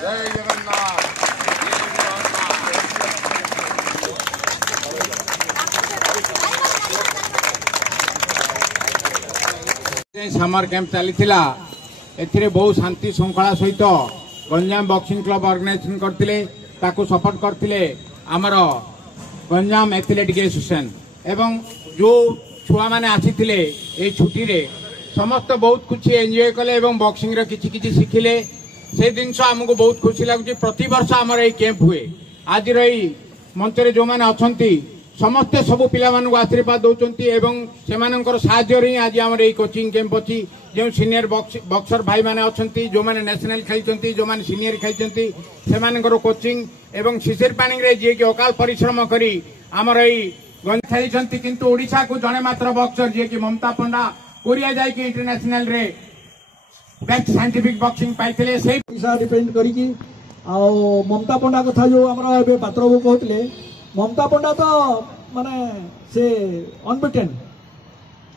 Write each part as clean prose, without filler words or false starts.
जय Jagannath. Summer camp चली बहुत शांति श्रृंखला सहित गंजाम बॉक्सिंग क्लब ऑर्गेनाइजेशन करते सपोर्ट करते आमर गंजाम एथलेटिक एसोसिएशन एवं जो छुआ मैंने आसी छुट्टी रे समस्त बहुत कुछ एंजॉय कले बॉक्सिंग रे किछि किछि शिखिले से जिनस आमको बहुत खुशी लगुच। प्रति वर्ष आमर ये कैंप हुए आज मंच रे जो मैंने अच्छा समस्ते सबू पिला आशीर्वाद दौरान से साहाय्य आज आम कोचिंग कैंप अच्छी जो सीनियर बॉक्सर भाई मैंने अच्छा जो मैंने नेशनल खेलते जो मैंने सीनियर खेलते से कोचिंग एवं शिशिर पानी रे जी अकाल परिश्रम करी आमर खेली किंतु ओडिशा को जड़े मात्र बॉक्सर जी की ममता पंडा कोरिया जाइए इंटरनेशनल रे बेस्ट साइंटिफिक बॉक्सिंग पाइले से डिपेंड करी ममता पंडा कथा जो आम पात्रबाबू कहते ममता पंडा तो माने से अनबिटेन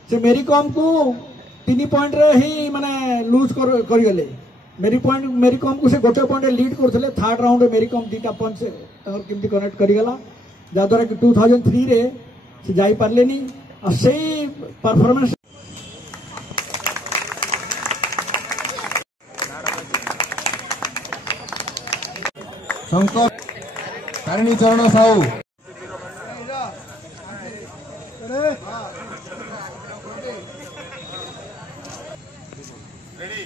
से मेरी कॉम को 3 पॉइंट रे ही माने लूज कर गले मेरी कॉम को से गोटे पॉइंट लीड करथले थर्ड राउंड मेरी कॉम 2टा पॉइंट से केमती कनेक्ट करी गला जाद्वारा कि 2003 रे से जाई पारलेनी आ से परफॉर्मेंस शंकर तारिणी चरण साहू रेडी